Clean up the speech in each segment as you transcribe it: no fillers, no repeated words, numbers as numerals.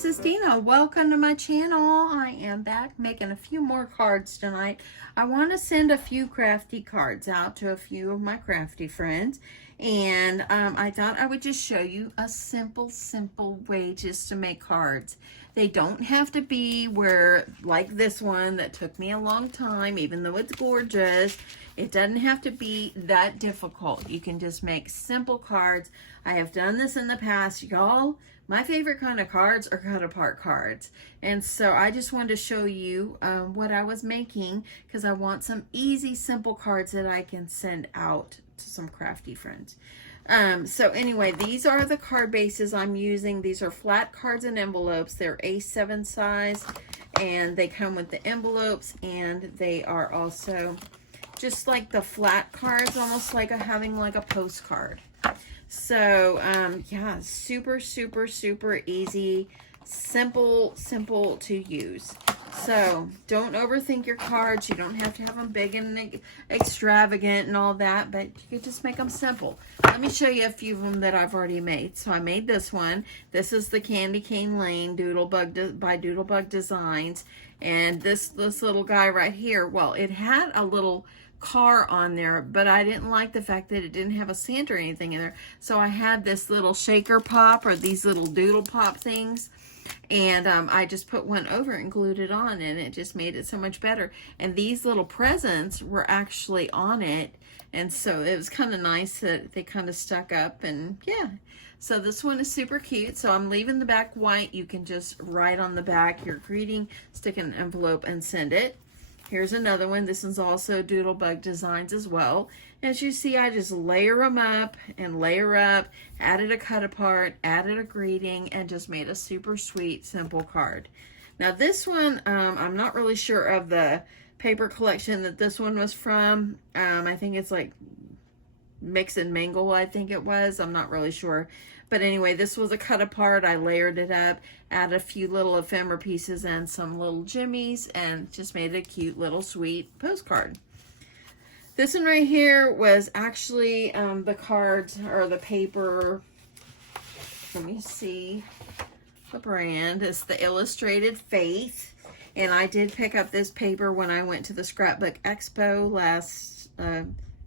this is Dina. Welcome to my channel. I am back making a few more cards tonight. I want to send a few crafty cards out to a few of my crafty friends. And I thought I would just show you a simple way just to make cards. They don't have to be like this one that took me a long time, even though it's gorgeous. It doesn't have to be that difficult. You can just make simple cards. I have done this in the past, y'all. My favorite kind of cards are cut apart cards. And so I just wanted to show you what I was making because I want some easy, simple cards that I can send out to some crafty friends. So anyway, these are the card bases I'm using. These are flat cards and envelopes. They're A7 size and they come with the envelopes, and they are also just like the flat cards, almost like having like a postcard. So yeah, super easy, simple to use. So don't overthink your cards. You don't have to have them big and extravagant and all that, but you can just make them simple. Let me show you a few of them that I've already made. So I made this one. This is the Candy Cane Lane Doodlebug by Doodlebug Designs. And this little guy right here, well, it had a little car on there, but I didn't like the fact that it didn't have a Santa or anything in there. So I had this little shaker pop, or these little doodle pop things, and I just put one over it and glued it on, and it just made it so much better. And these little presents were actually on it, and so it was kind of nice that they kind of stuck up. And yeah, so this one is super cute. So I'm leaving the back white. You can just write on the back your greeting, stick in an envelope, and send it. Here's another one. This is also Doodlebug Designs as well. As you see, I just layer them up and layer up, added a cut apart, added a greeting, and just made a super sweet, simple card. Now this one, I'm not really sure of the paper collection that this one was from. I think it's like Mix and Mingle, I think it was. I'm not really sure. But anyway, this was a cut apart. I layered it up, added a few little ephemera pieces and some little jimmies, and just made a cute little sweet postcard. This one right here was actually the cards, or the paper. Let me see the brand. It's the Illustrated Faith. And I did pick up this paper when I went to the Scrapbook Expo last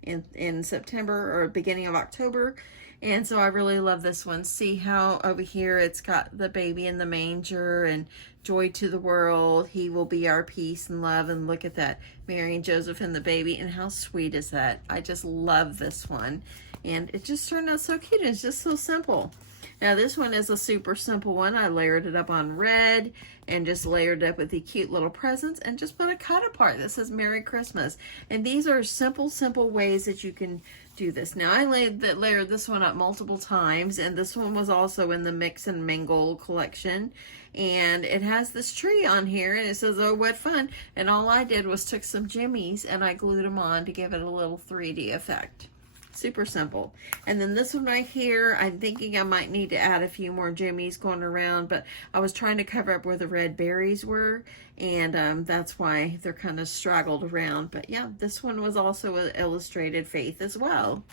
in September or beginning of October. And so I really love this one. See how over here it's got the baby in the manger and joy to the world. He will be our peace and love. And look at that, Mary and Joseph and the baby. And how sweet is that? I just love this one. And it just turned out so cute. It's just so simple. Now this one is a super simple one. I layered it up on red and just layered it up with the cute little presents and just put a cut apart that says Merry Christmas. And these are simple ways that you can do this. Now I layered this one up multiple times, and this one was also in the Mix and Mingle collection. And it has this tree on here, and it says, "Oh, what fun." And all I did was took some jimmies and I glued them on to give it a little 3D effect. Super simple. And then this one right here, I'm thinking I might need to add a few more jimmies going around, but I was trying to cover up where the red berries were, and that's why they're kind of straggled around. But yeah, this one was also an Illustrated Faith as well.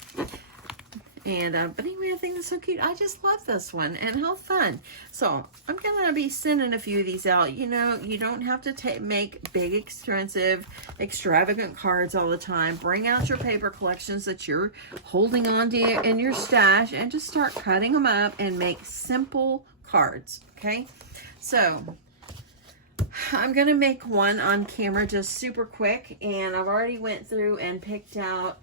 And but anyway, I think it's so cute. I just love this one, and how fun. So I'm gonna be sending a few of these out. You know, you don't have to make big, expensive, extravagant cards all the time. Bring out your paper collections that you're holding on to in your stash, and just start cutting them up and make simple cards. Okay, so I'm gonna make one on camera just super quick, and I've already went through and picked out.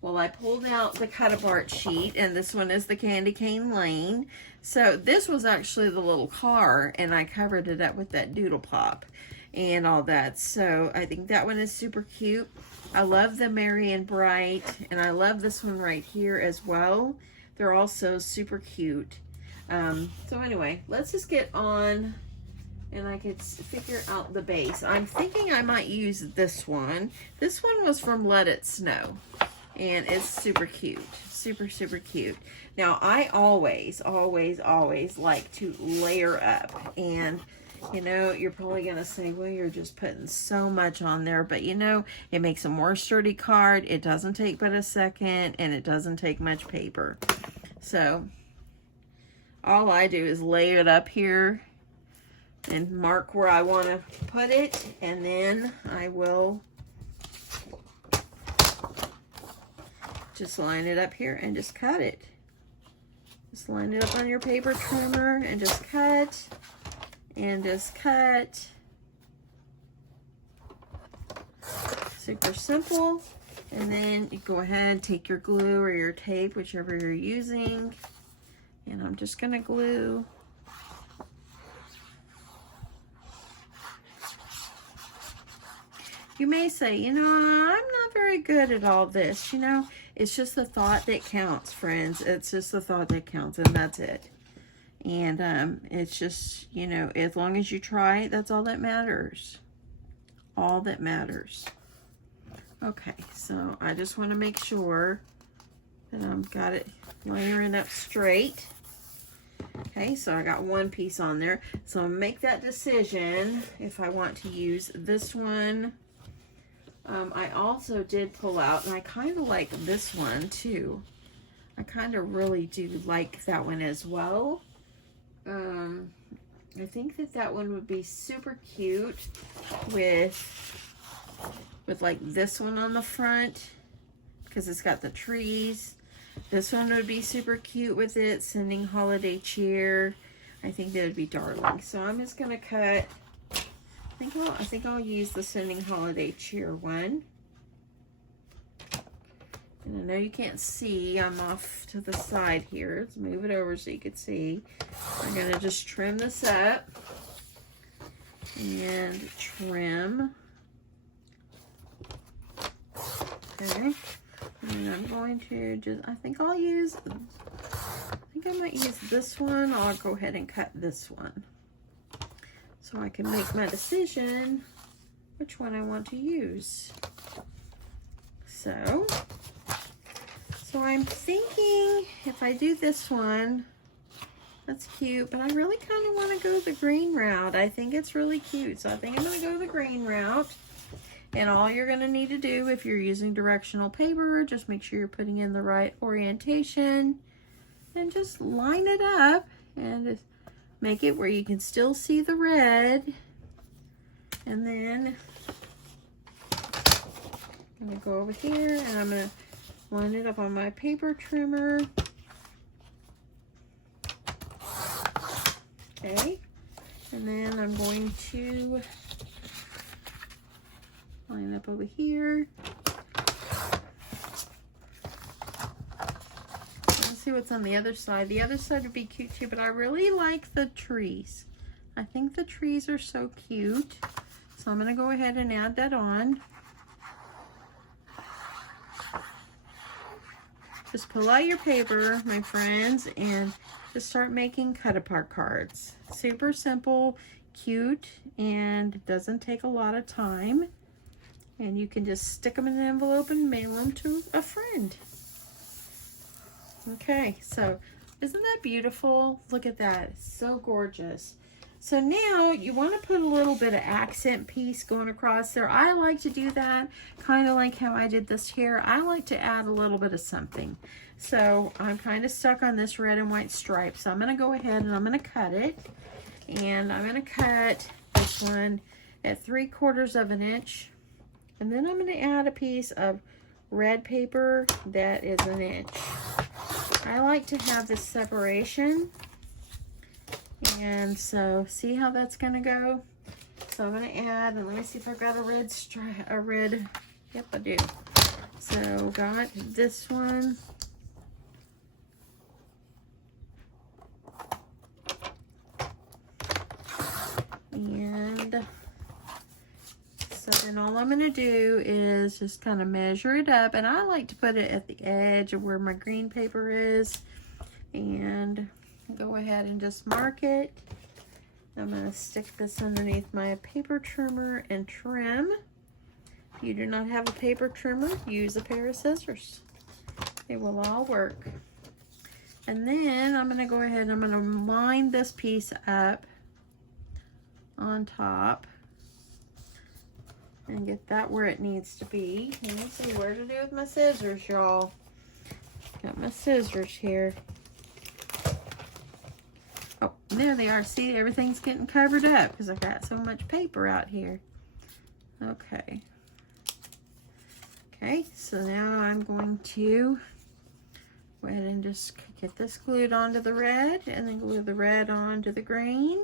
Well, I pulled out the cut apart sheet, and this one is the Candy Cane Lane. So this was actually the little car, and I covered it up with that doodle pop and all that. So I think that one is super cute. I love the Merry and Bright, and I love this one right here as well. They're also super cute. So anyway, let's just get on, and I could figure out the base. I'm thinking I might use this one. This one was from Let It Snow. And it's super cute, super cute. Now I always like to layer up, and you know, you're probably gonna say, well, you're just putting so much on there, but you know, it makes a more sturdy card. It doesn't take but a second, and it doesn't take much paper. So all I do is lay it up here and mark where I want to put it, and then I will just line it up here and just cut it. Just line it up on your paper trimmer and just cut and just cut. Super simple. And then you go ahead and take your glue or your tape, whichever you're using, and I'm just going to glue. You may say, you know, I'm not very good at all this. You know, it's just the thought that counts, friends. It's just the thought that counts, and that's it. And it's just, you know, as long as you try, that's all that matters. All that matters. Okay, so I just want to make sure that I've got it layering up straight. Okay, so I got one piece on there. So I'll make that decision if I want to use this one. I also did pull out, and I kind of like this one too. I kind of really do like that one as well. I think that one would be super cute with like this one on the front, because it's got the trees. This one would be super cute with it, Sending Holiday Cheer. I think that would be darling. So I'm just gonna cut. I think I'll use the Sending Holiday Cheer one. And I know you can't see, I'm off to the side here. Let's move it over so you can see. I'm gonna just trim this up and trim. Okay, and I'm going to just, I think I might use this one. I'll go ahead and cut this one, so I can make my decision which one I want to use. So I'm thinking if I do this one, that's cute, but I really kind of want to go the green route. I think it's really cute, so I think I'm going to go the green route. And all you're going to need to do if you're using directional paper, just make sure you're putting in the right orientation and just line it up and just make it where you can still see the red. And then I'm going to go over here and I'm going to line it up on my paper trimmer. Okay, and then I'm going to line up over here. Let's see what's on the other side. The other side would be cute too, but I really like the trees. I think the trees are so cute. So I'm going to go ahead and add that on. Just pull out your paper, my friends, and just start making cut apart cards. Super simple, cute, and it doesn't take a lot of time. And you can just stick them in an envelope and mail them to a friend. Okay, so isn't that beautiful? Look at that, it's so gorgeous. So now you want to put a little bit of accent piece going across there. I like to do that, kind of like how I did this here. I like to add a little bit of something. So I'm kind of stuck on this red and white stripe. So I'm going to go ahead and I'm going to cut it. And I'm going to cut this one at 3/4 of an inch. And then I'm going to add a piece of red paper that is 1 inch. I like to have this separation. And so see how that's going to go? So I'm going to add, and let me see if I've got a red stripe, yep, I do. So got this one. And so then all I'm going to do is just kind of measure it up, and I like to put it at the edge of where my green paper is, and go ahead and just mark it. I'm going to stick this underneath my paper trimmer and trim. If you do not have a paper trimmer, use a pair of scissors. It will all work. And then I'm going to go ahead and I'm going to line this piece up on top and get that where it needs to be. Let me see where to do with my scissors, y'all. Got my scissors here. Oh, And there they are. See, everything's getting covered up because I got so much paper out here. Okay. Okay, so now I'm going to go ahead and just get this glued onto the red and then glue the red onto the green.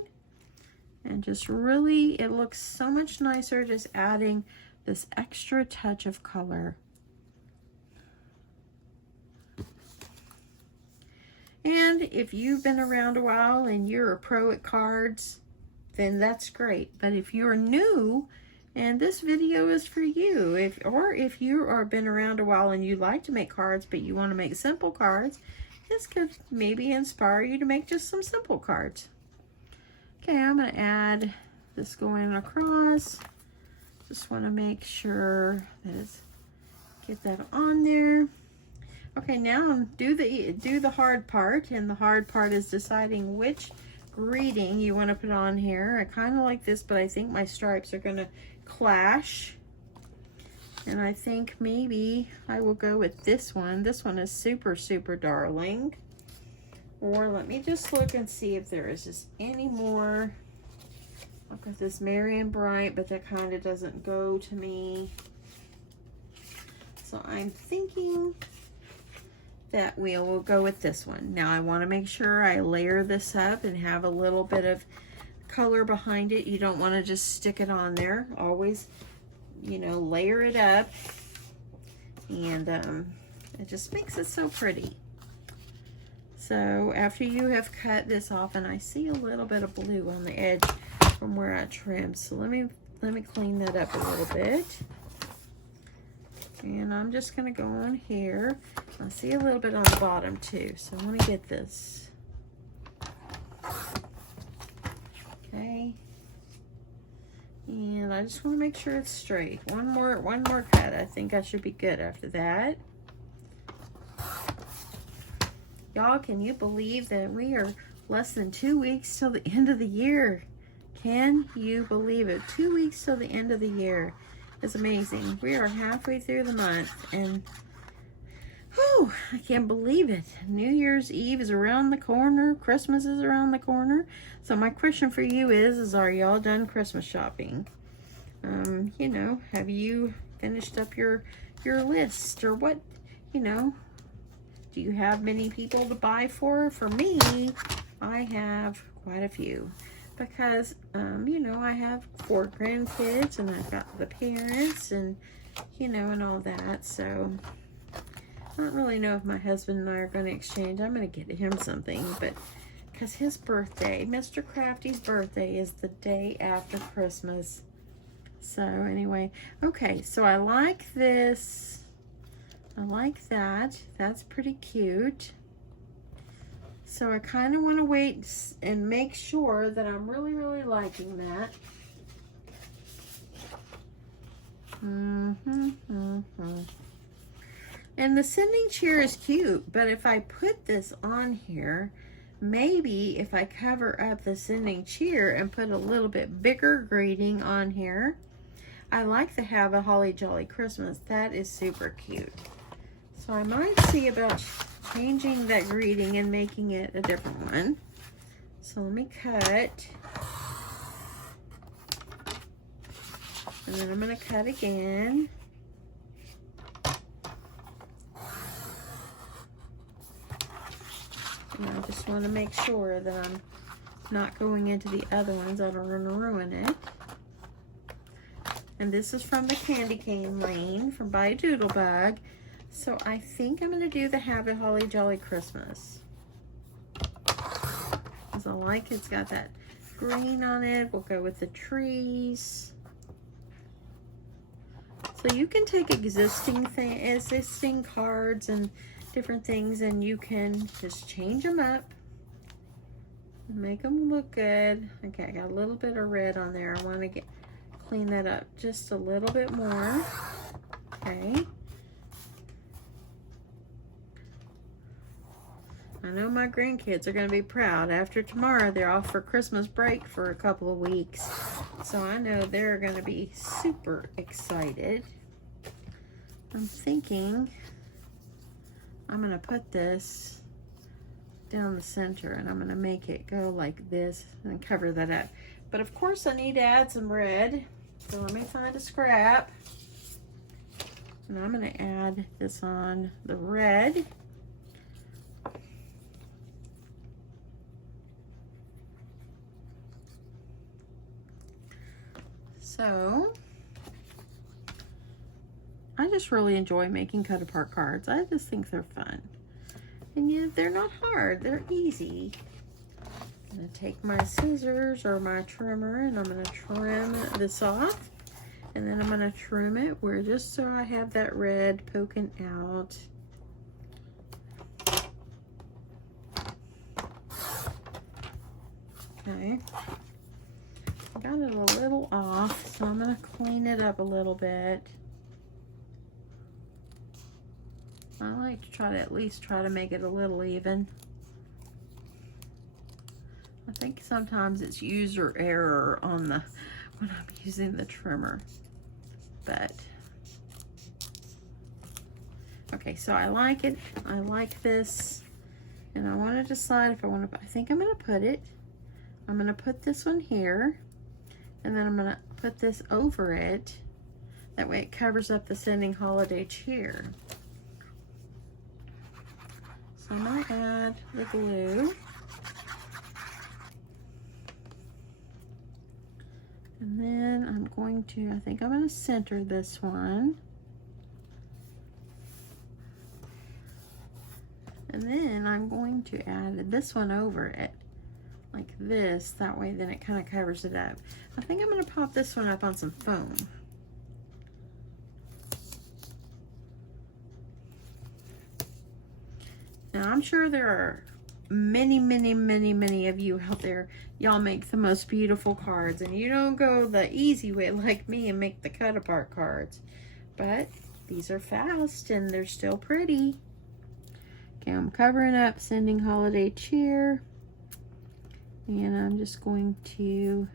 And just really, it looks so much nicer just adding this extra touch of color. And if you've been around a while and you're a pro at cards, then that's great. But if you're new, and this video is for you, if you are been around a while and you like to make cards, but you want to make simple cards, this could maybe inspire you to make just some simple cards. Okay, I'm going to add this going across. Just want to make sure that it's, get that on there. Okay, now do the hard part, and the hard part is deciding which greeting you want to put on here. I kind of like this, but I think my stripes are going to clash. And I think maybe I will go with this one. This one is super, super darling. Or let me just look and see if there is just any more. I've got this Merry and Bright, but that kind of doesn't go to me. So I'm thinking that we'll go with this one. Now I want to make sure I layer this up and have a little bit of color behind it. You don't want to just stick it on there. Always, you know, layer it up. And it just makes it so pretty. So after you have cut this off, and I see a little bit of blue on the edge from where I trimmed, so let me clean that up a little bit. And I'm just gonna go on here. I see a little bit on the bottom too, so I want to get this. Okay. And I just want to make sure it's straight. One more cut. I think I should be good after that. Y'all, can you believe that we are less than 2 weeks till the end of the year? Can you believe it? 2 weeks till the end of the year. It's amazing. We are halfway through the month, and whew, I can't believe it. New Year's Eve is around the corner. Christmas is around the corner. So my question for you is are y'all done Christmas shopping? You know, have you finished up your list, or what, you know? Do you have many people to buy for? For me, I have quite a few because, you know, I have 4 grandkids and I've got the parents and, you know, and all that. So I don't really know if my husband and I are going to exchange. I'm going to get him something, but because his birthday, Mr. Crafty's birthday, is the day after Christmas. So anyway, okay, so I like this. I like that. That's pretty cute. So I kind of want to wait and make sure that I'm really, really liking that. And the sending cheer is cute, but if I put this on here, maybe if I cover up the sending cheer and put a little bit bigger greeting on here. I like to have a Holly Jolly Christmas. That is super cute. So I might see about changing that greeting and making it a different one. So let me cut. And then I'm going to cut again. And I just want to make sure that I'm not going into the other ones that are going to ruin it. And this is from the Candy Cane Lane from by Doodlebug. So I think I'm going to do the Have a Holly Jolly Christmas. Because I like it's got that green on it. We'll go with the trees. So you can take existing cards and different things, and you can just change them up. Make them look good. Okay, I got a little bit of red on there. I want to clean that up just a little bit more. Okay. I know my grandkids are going to be proud. After tomorrow, they're off for Christmas break for a couple of weeks. So I know they're going to be super excited. I'm thinking I'm going to put this down the center, and I'm going to make it go like this and cover that up. But of course I need to add some red, so let me find a scrap, and I'm going to add this on the red. So I just really enjoy making cut apart cards. I just think they're fun. And yet they're not hard, they're easy. I'm gonna take my scissors or my trimmer and I'm gonna trim this off. And then I'm gonna trim it where just so I have that red poking out. Okay. I got it a little off, so I'm gonna clean it up a little bit. I like to try to at least try to make it a little even. I think sometimes it's user error on the when I'm using the trimmer. But okay, so I like it. I like this. And I want to decide if I want to, I think I'm going to put it. I'm going to put this one here. And then I'm going to put this over it. That way it covers up the Sending Holiday Cheer. So I'm going to add the glue. And then I'm going to, I think I'm going to center this one. And then I'm going to add this one over it, like this. That way then it kind of covers it up. I think I'm going to pop this one up on some foam. Now I'm sure there are many of you out there, y'all make the most beautiful cards and you don't go the easy way like me and make the cut apart cards, but these are fast and they're still pretty. Okay, I'm covering up Sending Holiday Cheer, and I'm just going to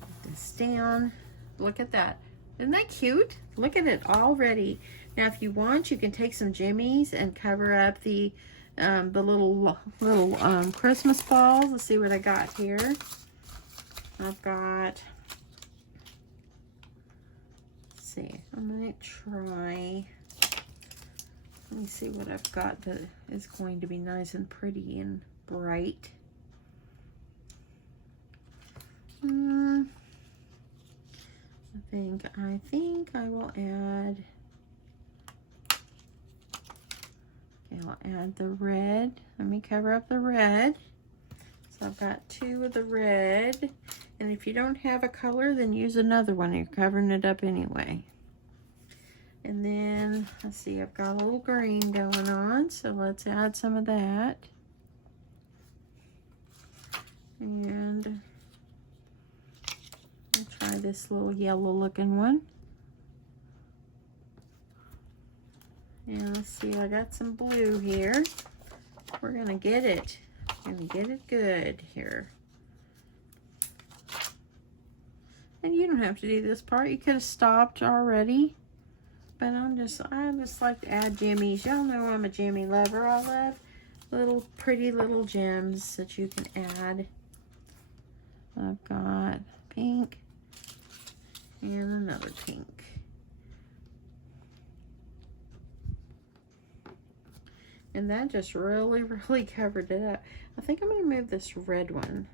put this down. Look at that. Isn't that cute? Look at it already. Now if you want, you can take some jimmies and cover up the little Christmas balls. Let's see what I got here. I've got, let's see, I might try, let me see what I've got that is going to be nice and pretty and bright. I think I will add, okay, I'll add the red. Let me cover up the red. So I've got 2 of the red. And if you don't have a color, then use another one. You're covering it up anyway. And then, let's see, I've got a little green going on. So let's add some of that. And I'll try this little yellow looking one. And let's see, I got some blue here. We're gonna get it. We're gonna get it good here. And you don't have to do this part. You could have stopped already. But I just like to add jimmies. Y'all know I'm a jimmy lover. I love little pretty little gems that you can add. I've got pink and another pink. And that just really covered it up. I think I'm going to move this red one.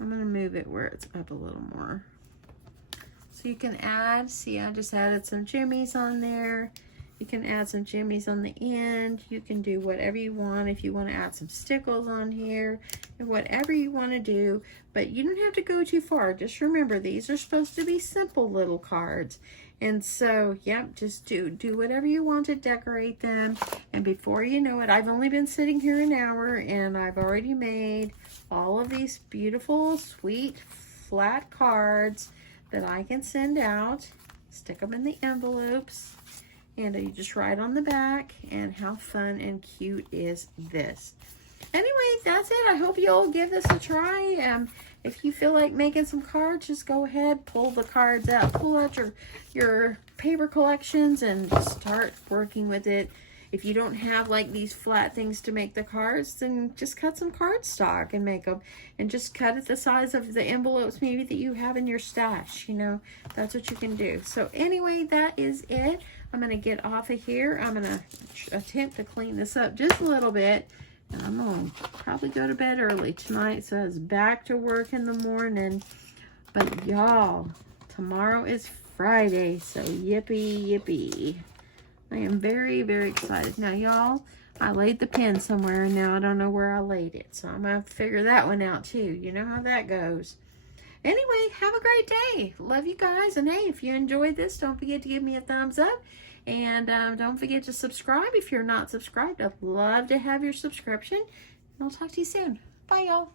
I'm going to move it where it's up a little more. So you can add, see, I just added some jimmies on there. You can add some jimmies on the end. You can do whatever you want. If you want to add some stickles on here, and whatever you want to do, but you don't have to go too far. Just remember, these are supposed to be simple little cards. And so, yep, just do whatever you want to decorate them. And before you know it, I've only been sitting here an hour and I've already made all of these beautiful, sweet, flat cards that I can send out. Stick them in the envelopes. And you just write on the back. And how fun and cute is this? Anyway, that's it. I hope you all give this a try. If you feel like making some cards, just go ahead, pull the cards out. Pull out your paper collections and start working with it. If you don't have like these flat things to make the cards, then just cut some cardstock and make them. And just cut it the size of the envelopes maybe that you have in your stash. You know, that's what you can do. So anyway, that is it. I'm going to get off of here. I'm going to attempt to clean this up just a little bit. And I'm going to probably go to bed early tonight, so it's back to work in the morning. But y'all, tomorrow is Friday, so yippee, yippee. I am very, very excited. Now, y'all, I laid the pen somewhere, and now I don't know where I laid it. So I'm going to have to figure that one out, too. You know how that goes. Anyway, have a great day. Love you guys. And, hey, if you enjoyed this, don't forget to give me a thumbs up. And don't forget to subscribe if you're not subscribed. I'd love to have your subscription. And I'll talk to you soon. Bye, y'all.